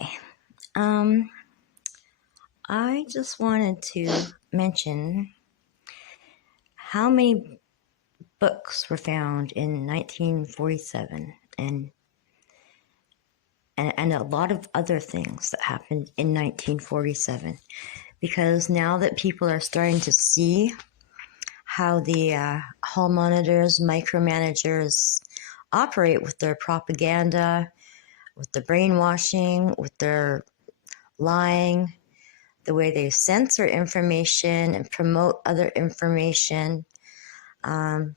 Hi. Um, I just wanted to mention how many books were found in 1947 and a lot of other things that happened in 1947. Because now that people are starting to see how the hall monitors, micromanagers operate with their propaganda, with the brainwashing, with their lying, the way they censor information and promote other information. I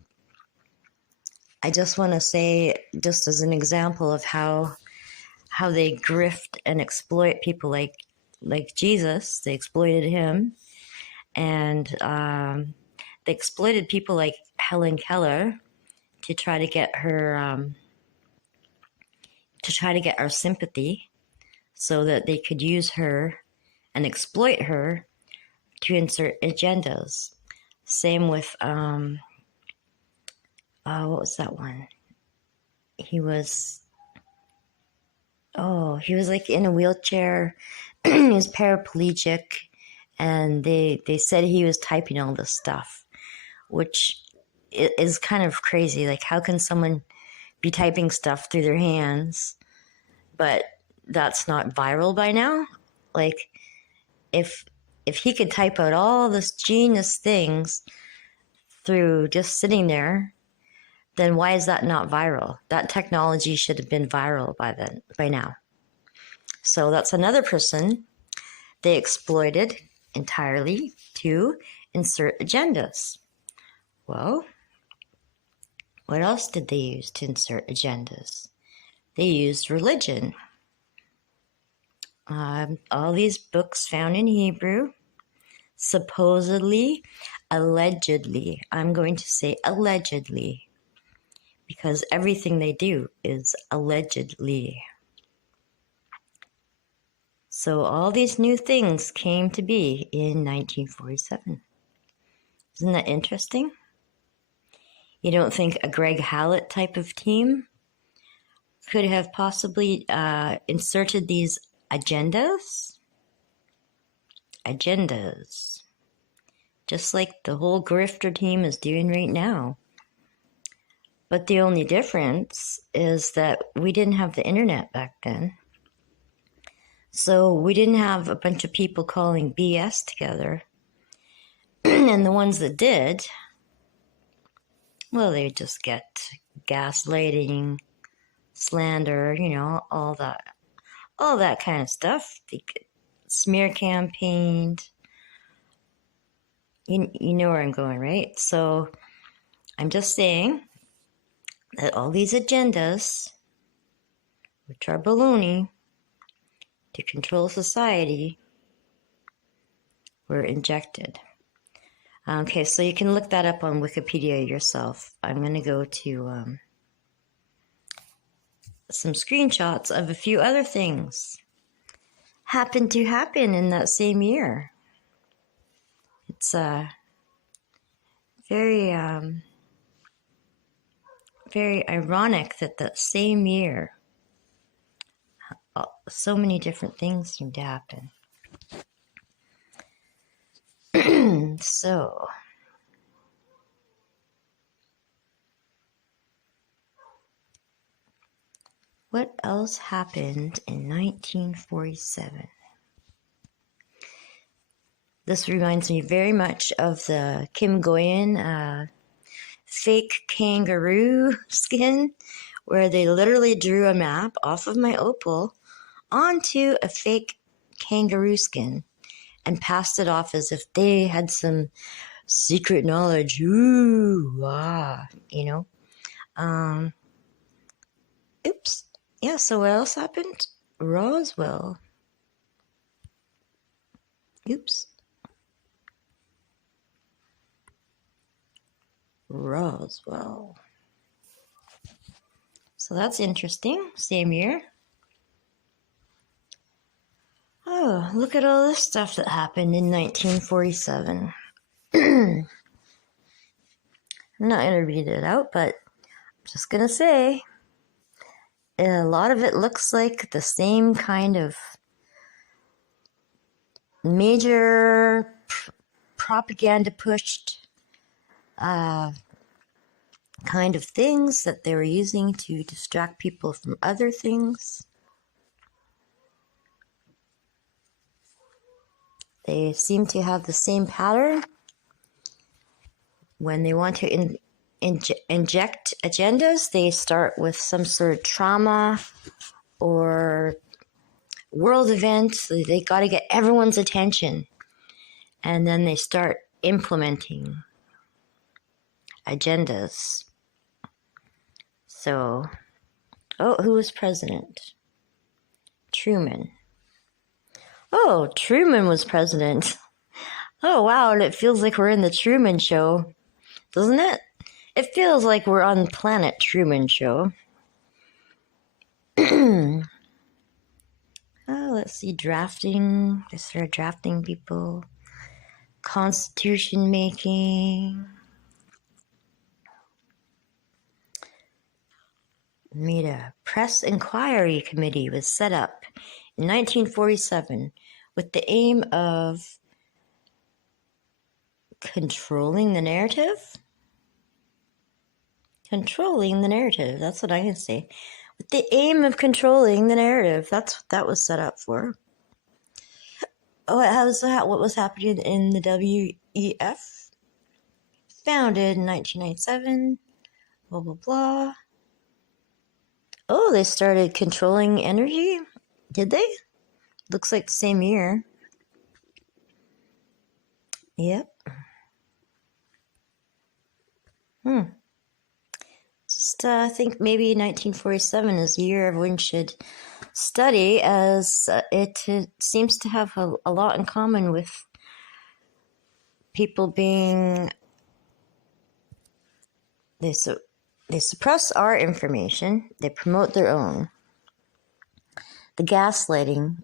just want to say, just as an example of how they grift and exploit people like Jesus, they exploited him, and they exploited people like Helen Keller to try to get her to try to get our sympathy, so that they could use her and exploit her to insert agendas. Same with what was that one? He was like in a wheelchair. He was paraplegic, and they said he was typing all this stuff, which is kind of crazy. Like, how can someone be typing stuff through their hands, but that's not viral by now? Like, if he could type out all this genius things through just sitting there, then why is that not viral? That technology should have been viral by now. So that's another person they exploited entirely to insert agendas. Well, what else did they use to insert agendas? They used religion. All these books found in Hebrew, supposedly, allegedly, I'm going to say allegedly, because everything they do is allegedly. So all these new things came to be in 1947. Isn't that interesting? You don't think a Greg Hallett type of team could have possibly inserted these agendas? Agendas. Just like the whole grifter team is doing right now. But the only difference is that we didn't have the internet back then. So we didn't have a bunch of people calling BS together. And the ones that did, well, they would just get gaslighting, slander, all that kind of stuff. They get smear campaigned. You know where I'm going, right? So I'm just saying that all these agendas, which are baloney, to control society, were injected. Okay, so you can look that up on Wikipedia yourself. I'm going to go to some screenshots of a few other things happened to happen in that same year. It's very ironic that same year, so many different things seem to happen. So, what else happened in 1947? This reminds me very much of the Kim Goyen fake kangaroo skin, where they literally drew a map off of my opal onto a fake kangaroo skin and passed it off as if they had some secret knowledge. Ooh, Oops. Yeah, so what else happened? Roswell. Oops. Roswell. So that's interesting. Same year. Oh, look at all this stuff that happened in 1947. I'm not going to read it out, but I'm just going to say a lot of it looks like the same kind of major propaganda pushed kind of things that they were using to distract people from other things. They seem to have the same pattern. When they want to inject agendas, they start with some sort of trauma or world event. They got to get everyone's attention. And then they start implementing agendas. So, who was president? Truman. Oh, Truman was president. Oh, wow, and it feels like we're in the Truman Show, doesn't it? It feels like we're on Planet Truman Show. Let's see, drafting. They started drafting people. Constitution making. Made a press inquiry committee was set up in 1947 with the aim of controlling the narrative. Controlling the narrative. That's what I can say. With the aim of controlling the narrative. That's what that was set up for. Oh, how's that? What was happening in the WEF? Founded in 1997. Blah, blah, blah. Oh, they started controlling energy? Did they? Looks like the same year. Yep. Just I think maybe 1947 is the year everyone should study, as it seems to have a lot in common with people being... They suppress our information. They promote their own. The gaslighting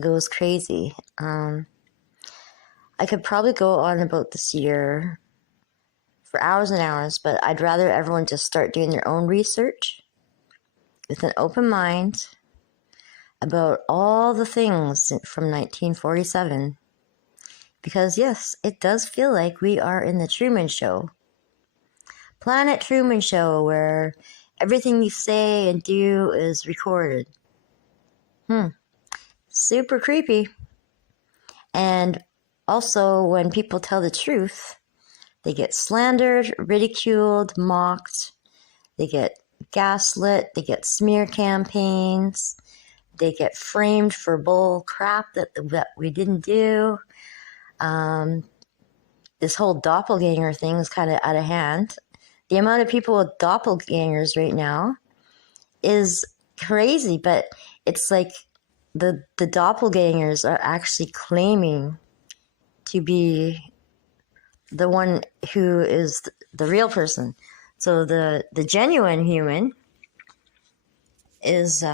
goes crazy. I could probably go on about this year for hours and hours, but I'd rather everyone just start doing their own research with an open mind about all the things from 1947. Because yes, it does feel like we are in the Truman Show. Planet Truman Show, where everything you say and do is recorded. Super creepy. And also, when people tell the truth, they get slandered, ridiculed, mocked. They get gaslit. They get smear campaigns. They get framed for bull crap that we didn't do. This whole doppelganger thing is kind of out of hand. The amount of people with doppelgangers right now is crazy, but it's like the doppelgangers are actually claiming to be the one who is the real person. So the genuine human is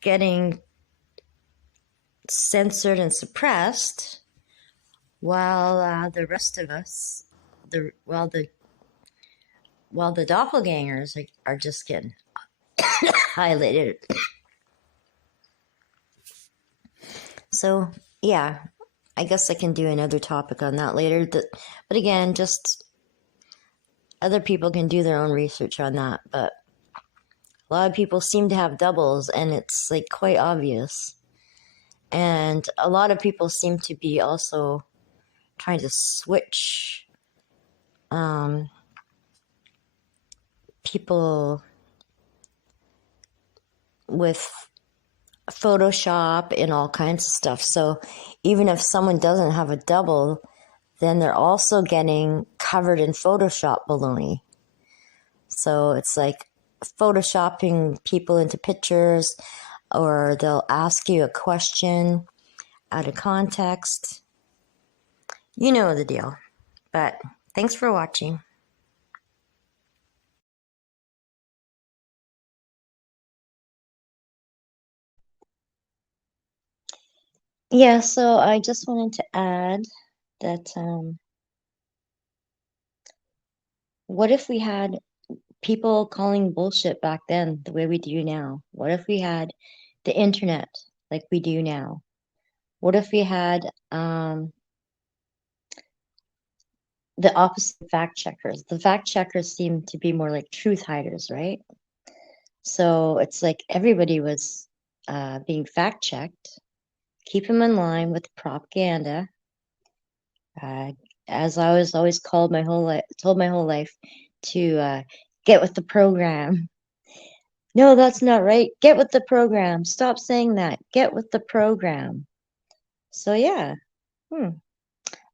getting censored and suppressed, while the rest of us, while the doppelgangers are just getting highlighted. So yeah, I guess I can do another topic on that later. But again, just other people can do their own research on that. But a lot of people seem to have doubles, and it's like quite obvious. And a lot of people seem to be also trying to switch people with Photoshop and all kinds of stuff. So even if someone doesn't have a double, then they're also getting covered in Photoshop baloney. So it's like photoshopping people into pictures, or they'll ask you a question out of context. You know the deal. But thanks for watching. Yeah, so I just wanted to add that what if we had people calling bullshit back then the way we do now? What if we had the internet like we do now? What if we had the opposite fact checkers? The fact checkers seem to be more like truth hiders, right? So it's like everybody was being fact checked. Keep them in line with propaganda. As I was always told my whole life to get with the program. No, that's not right. Get with the program. Stop saying that. Get with the program. So yeah, a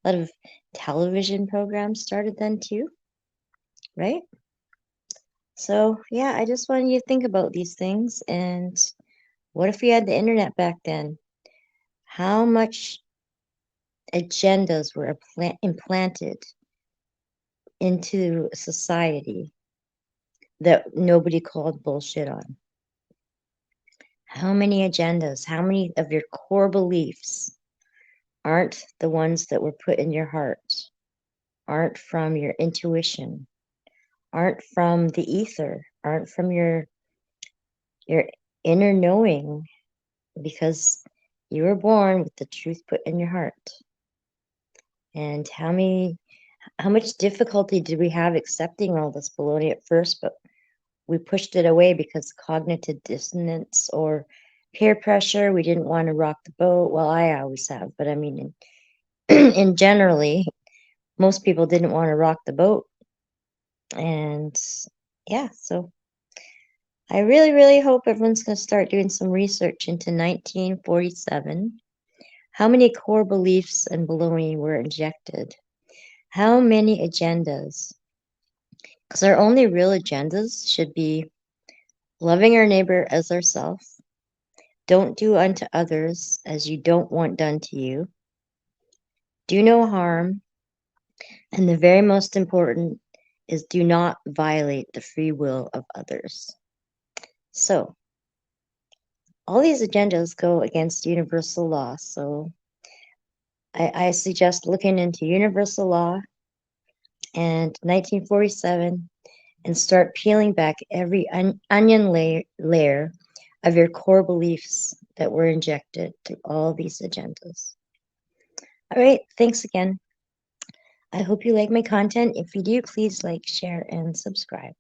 lot of television programs started then too, right? So yeah, I just wanted you to think about these things. And what if we had the internet back then? How much agendas were implanted into society that nobody called bullshit on? How many agendas, how many of your core beliefs aren't the ones that were put in your heart, aren't from your intuition, aren't from the ether, aren't from your inner knowing, because you were born with the truth put in your heart? And how much difficulty did we have accepting all this baloney at first, but we pushed it away because cognitive dissonance or peer pressure. We didn't want to rock the boat. Well, I always have, but I mean, in generally, most people didn't want to rock the boat. And yeah, so I really, really hope everyone's going to start doing some research into 1947. How many core beliefs and baloney were injected? How many agendas? Because our only real agendas should be loving our neighbor as ourselves. Don't do unto others as you don't want done to you. Do no harm. And the very most important is do not violate the free will of others. So, all these agendas go against universal law. So, I suggest looking into universal law and 1947 and start peeling back every onion layer of your core beliefs that were injected through all these agendas. All right, thanks again. I hope you like my content. If you do, please like, share, and subscribe.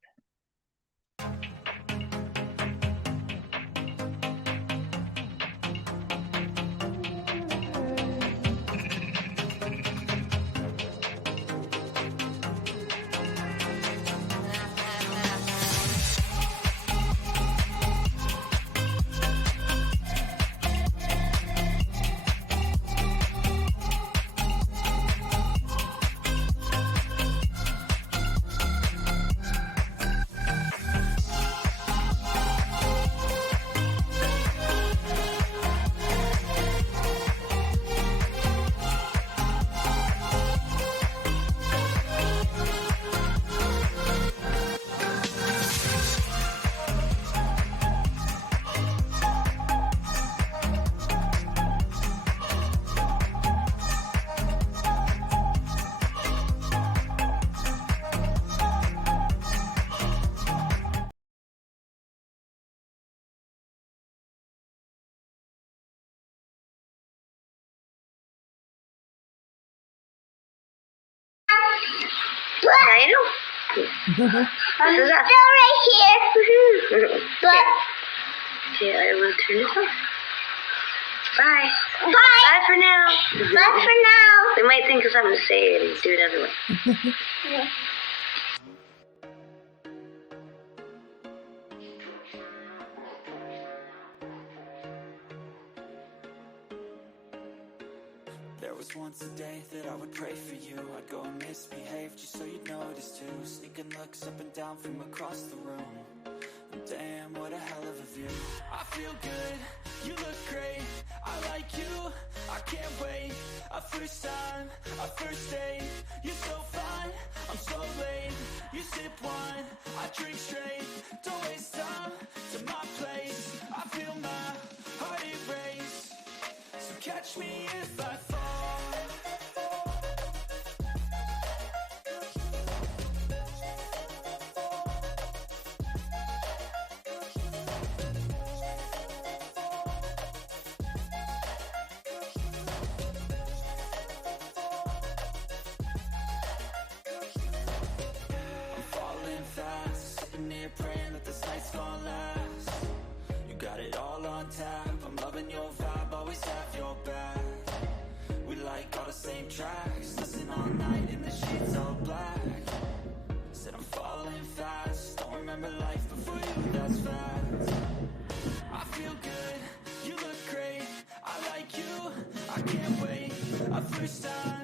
I know. I'm still right here. But okay, I will turn this off. Bye. Bye. Bye for now. Bye for now. They might think of something to say and do it anyway. Yeah. There was once a day that I would pray for you. I'd go and misbehave just so you'd notice too. Sneaking looks up and down from across the room. Damn, what a hell of a view. I feel good, you look great. I like you, I can't wait. A first time, a first date. You're so fine, I'm so late. You sip wine, I drink straight. Don't waste time to my place. I feel my heart erase. So catch me if I fall. and your vibe, always have your back. We like all the same tracks, listen all night in the sheets all black. Said I'm falling fast, don't remember life before you, that's fact. I feel good, you look great, I like you, I can't wait. A first time